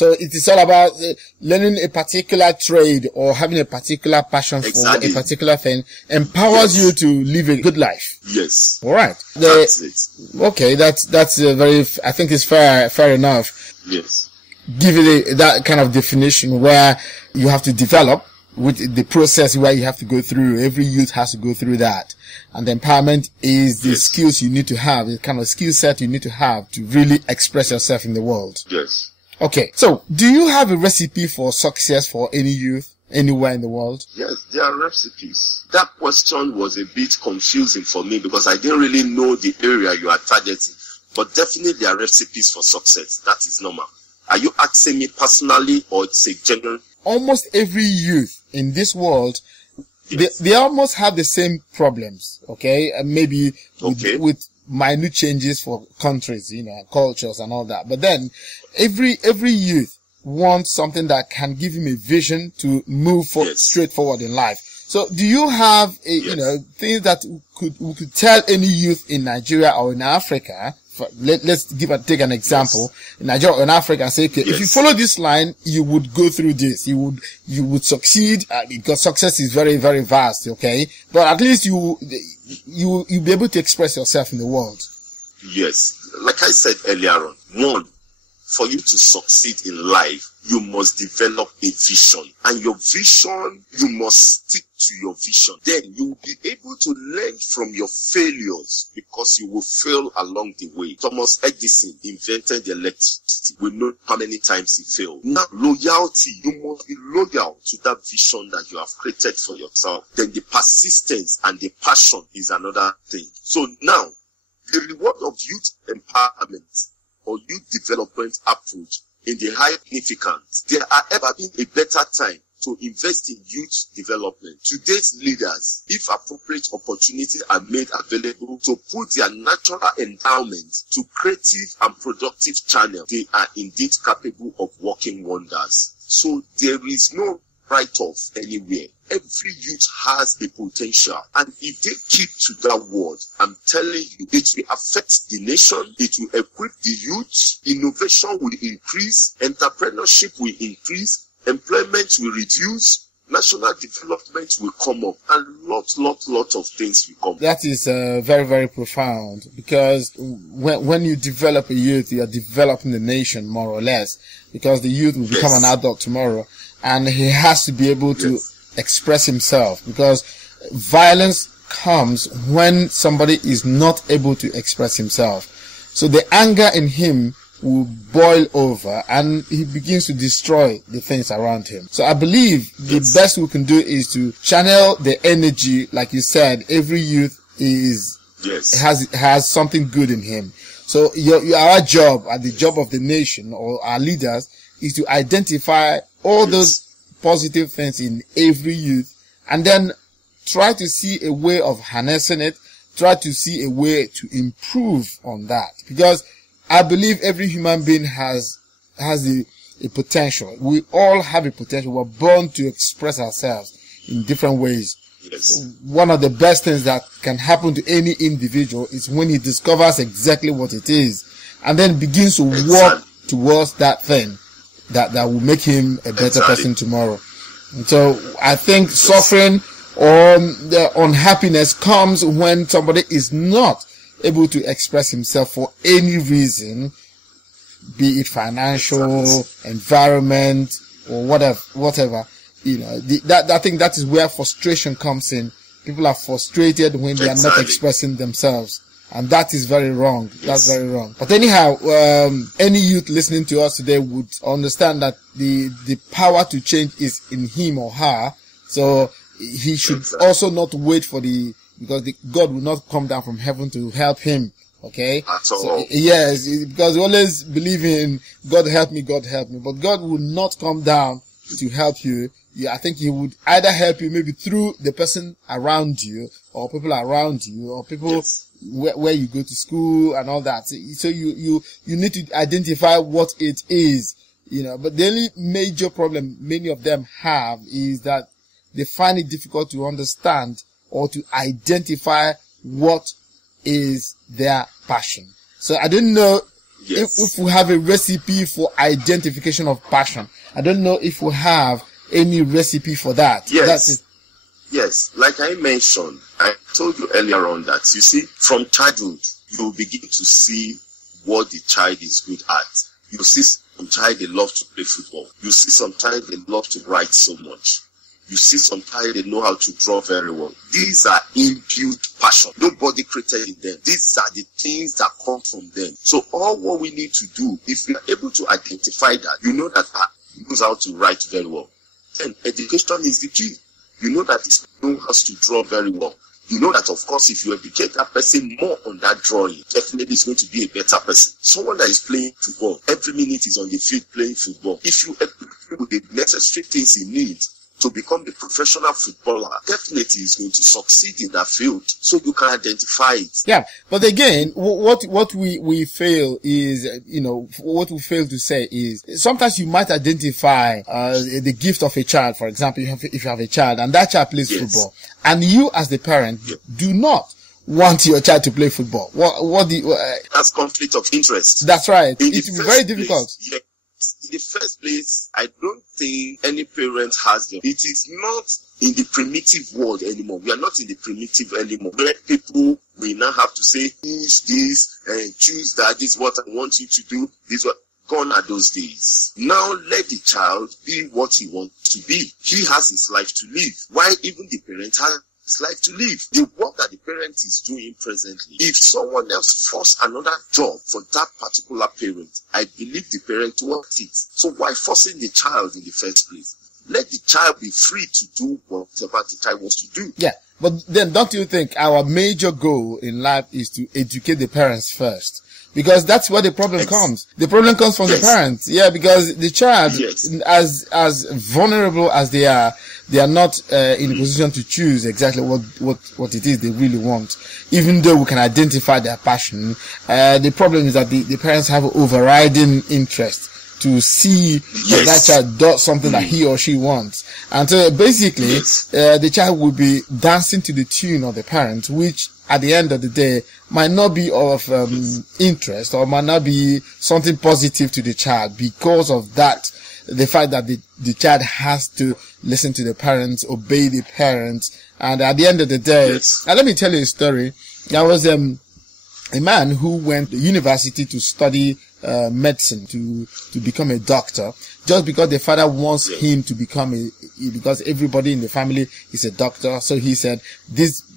So it is all about learning a particular trade or having a particular passion for a particular thing empowers you to live a good life. Yes. All right. That's it. Okay. That's very, I think it's fair enough. Yes. Give it that kind of definition where you have to develop with the process where you have to go through. Every youth has to go through that. And the empowerment is the skills you need to have, the kind of skill set you need to have to really express yourself in the world. Yes. Okay. So, do you have a recipe for success for any youth anywhere in the world? Yes, there are recipes. That question was a bit confusing for me because I didn't really know the area you are targeting. But definitely there are recipes for success. That is normal. Are you asking me personally or it's a general? Almost every youth in this world, they almost have the same problems, okay? And maybe with minute changes for countries, cultures and all that. But then every youth wants something that can give him a vision to move straight forward in life. So do you have things that we could tell any youth in Nigeria or in Africa? Let's take an example in Nigeria or in Africa and say, okay, if you follow this line, you would go through this. You would succeed because success is very, very vast. Okay. But at least you'll be able to express yourself in the world. Yes. Like I said earlier on, one, for you to succeed in life, you must develop a vision. And your vision, you must stick to your vision. Then you will be able to learn from your failures because you will fail along the way. Thomas Edison invented the electricity. We know how many times he failed. Now, loyalty, you must be loyal to that vision that you have created for yourself. Then the persistence and the passion is another thing. So now, the reward of youth empowerment or youth development approach in the high significance. There has ever been a better time to invest in youth development. Today's leaders, if appropriate opportunities are made available to put their natural endowment to creative and productive channels, they are indeed capable of working wonders. So there is no write-off anywhere. Every youth has a potential, and if they keep to that word, I'm telling you, it will affect the nation, it will equip the youth, innovation will increase, entrepreneurship will increase, employment will reduce, national development will come up, and lot of things will come. That is very, very profound, because when you develop a youth, you are developing the nation more or less, because the youth will become an adult tomorrow, and he has to be able to express himself, because violence comes when somebody is not able to express himself. So the anger in him will boil over and he begins to destroy the things around him. So I believe the best we can do is to channel the energy. Like you said, every youth has something good in him. So our job, at the job of the nation or our leaders, is to identify all those positive things in every youth and then try to see a way of harnessing it, try to see a way to improve on that. Because I believe every human being has a potential. We all have a potential. We're born to express ourselves in different ways. Yes. One of the best things that can happen to any individual is when he discovers exactly what it is and then begins to work towards that thing that will make him a better person tomorrow. And so I think suffering or the unhappiness comes when somebody is not able to express himself for any reason, be it financial, environment, or whatever. I think that is where frustration comes in. People are frustrated when they are not expressing themselves. And that is very wrong. That's very wrong. But anyhow, any youth listening to us today would understand that the power to change is in him or her. So he should also not wait for because God will not come down from heaven to help him. Okay? So, yes, because we always believe in God help me, but God will not come down to help you. I think he would either help you maybe through the person around you or people around you or people where you go to school and all that. So you need to identify what it is, but the only major problem many of them have is that they find it difficult to understand or to identify what is their passion. So I don't know if we have a recipe for identification of passion. I don't know if we have any recipe for that. Yes. That's it. Yes. Like I mentioned, I told you earlier on that, you see, from childhood, you will begin to see what the child is good at. You see some child, they love to play football. You see some child, they love to write so much. You see some child, they know how to draw very well. These are inbuilt passion. Nobody created in them. These are the things that come from them. So all what we need to do, if we are able to identify that, you know that he knows how to write very well, then education is the key. You know that this person has to draw very well. You know that, of course, if you educate that person more on that drawing, definitely is going to be a better person. Someone that is playing football, every minute is on the field playing football. If you equip him with the necessary things he needs to become the professional footballer, definitely is going to succeed in that field. So you can identify it. Yeah, but again, what we fail is, what we fail to say is sometimes you might identify the gift of a child. For example, if you have a child and that child plays football, and you as the parent do not want your child to play football. That's conflict of interest. That's right. It's very difficult. Yes. In the first place, I don't think any parent has them. It is not in the primitive world anymore. We are not in the primitive anymore, where people will now have to say, choose this and choose that. This is what I want you to do. This is what. Gone are those days. Now let the child be what he wants to be. He has his life to live. Why even the parent has his life to live? The work that the parent is doing presently, if someone else force another job for that particular parent, I believe the parent wants it. So why forcing the child in the first place? Let the child be free to do whatever the child wants to do. Yeah, but then don't you think our major goal in life is to educate the parents first? Because that's where the problem comes. The problem comes from the parents. Yeah, because the child, as vulnerable as they are not in a position to choose exactly what it is they really want. Even though we can identify their passion, the problem is that the parents have an overriding interest to see that child does something that he or she wants. And so basically, the child will be dancing to the tune of the parents, which at the end of the day might not be of interest or might not be something positive to the child because of that. The fact that the child has to listen to the parents, obey the parents. And at the end of the day, now let me tell you a story. There was a man who went to university to study medicine, to become a doctor, just because the father wants him to become because everybody in the family is a doctor. So he said,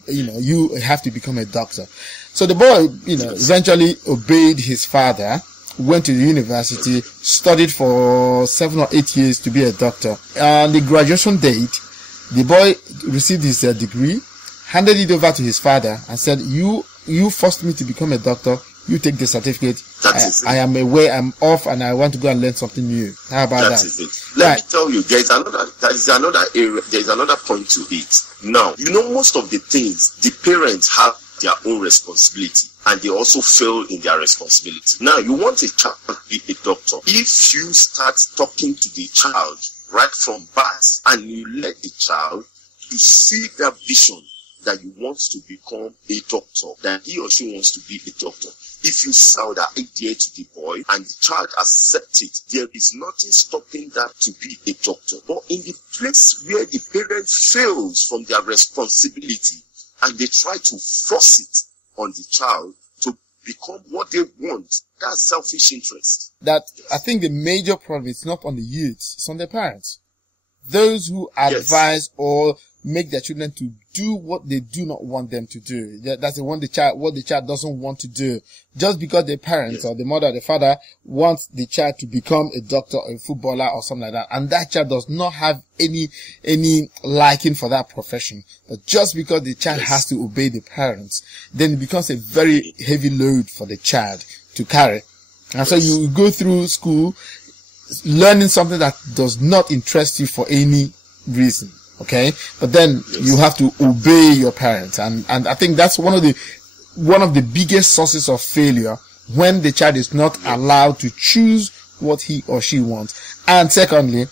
you have to become a doctor. So the boy, eventually obeyed his father, went to the university, studied for 7 or 8 years to be a doctor. On the graduation date, the boy received his degree, handed it over to his father and said, you forced me to become a doctor. You take the certificate. I am away. I'm off, and I want to go and learn something new. How about that? Is it. Let me tell you, there is another area. There is another point to it. Now, most of the things the parents have their own responsibility, and they also fail in their responsibility. Now, you want a child to be a doctor. If you start talking to the child right from birth, and you let the child to see that vision that you want to become a doctor, that he or she wants to be a doctor. If you sell that idea to the boy and the child accepts it, there is nothing stopping that to be a doctor. But in the place where the parent fails from their responsibility and they try to force it on the child to become what they want, that's selfish interest. That, I think the major problem is not on the youths, it's on the parents. Those who advise or make their children to do what they do not want them to do. That's what the child doesn't want to do. Just because the parents or the mother or the father wants the child to become a doctor or a footballer or something like that, and that child does not have any liking for that profession. But just because the child has to obey the parents, then it becomes a very heavy load for the child to carry. And so you go through school learning something that does not interest you for any reason. Okay, but then you have to obey your parents, and I think that's one of the biggest sources of failure, when the child is not allowed to choose what he or she wants. And secondly,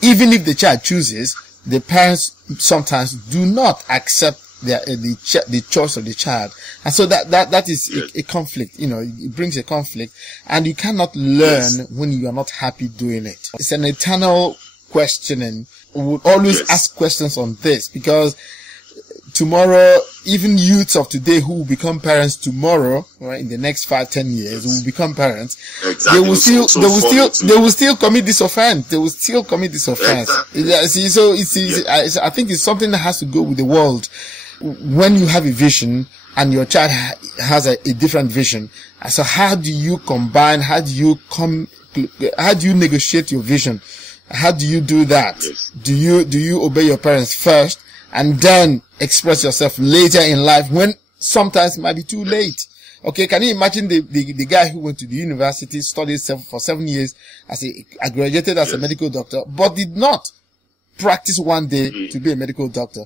even if the child chooses, the parents sometimes do not accept the choice of the child. And so that is a conflict, it brings a conflict, and you cannot learn when you are not happy doing it. It's an eternal questioning. We would always ask questions on this, because tomorrow, even youths of today who will become parents tomorrow, right, in the next 5-10 years, will become parents. Exactly. They will still commit this offense. Exactly. See, so I think it's something that has to go with the world. When you have a vision and your child has a different vision, so how do you combine? How do you negotiate your vision? How do you do that? Yes. Do you obey your parents first and then express yourself later in life, when sometimes it might be too late? Okay, can you imagine the guy who went to the university, studied for 7 years, graduated as a medical doctor, but did not practice one day to be a medical doctor?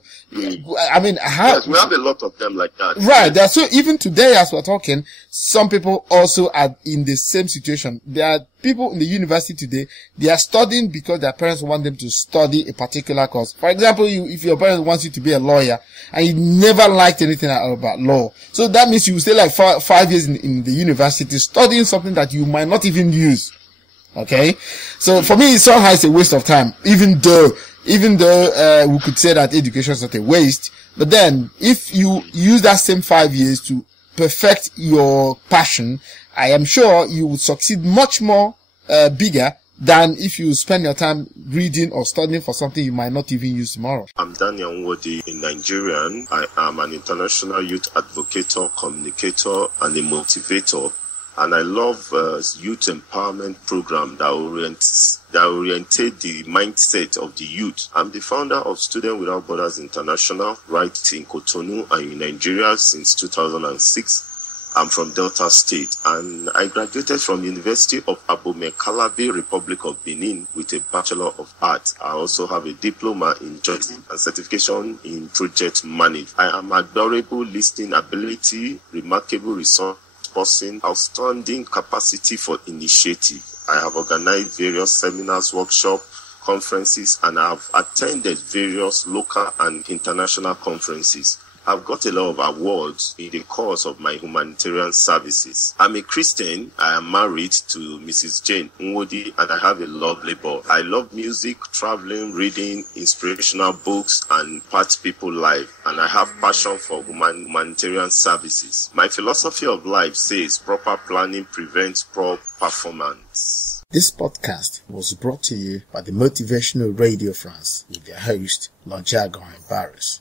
I mean, yes, we have a lot of them like that. Right. So even today, as we're talking, some people also are in the same situation. There are people in the university today, they are studying because their parents want them to study a particular course. For example, if your parents want you to be a lawyer and you never liked anything about law, so that means you stay like 5 years in the university studying something that you might not even use. Okay? So for me, somehow it's a waste of time, even though we could say that education is not a waste. But then, if you use that same 5 years to perfect your passion, I am sure you would succeed much more bigger than if you spend your time reading or studying for something you might not even use tomorrow. I'm Nwodi, a Nigerian. I am an international youth advocator, communicator, and a motivator. And I love youth empowerment program that orientate the mindset of the youth. I'm the founder of Students Without Borders International, right in Cotonou and in Nigeria since 2006. I'm from Delta State, and I graduated from Universite D'Abomey Calavi, Republic of Benin, with a Bachelor of Arts. I also have a diploma in journalism and certification in project management. I am admirable listening ability, remarkable resource person, astounding capacity for initiative. I have organized various seminars, workshops, conferences, and I have attended various local and international conferences. I've got a lot of awards in the course of my humanitarian services. I'm a Christian. I am married to Mrs. Jane Nwodi, and I have a lovely boy. I love music, traveling, reading, inspirational books, and part people life. And I have passion for humanitarian services. My philosophy of life says proper planning prevents poor performance. This podcast was brought to you by the Motivational Radio France with their host, Lonjagon Barris.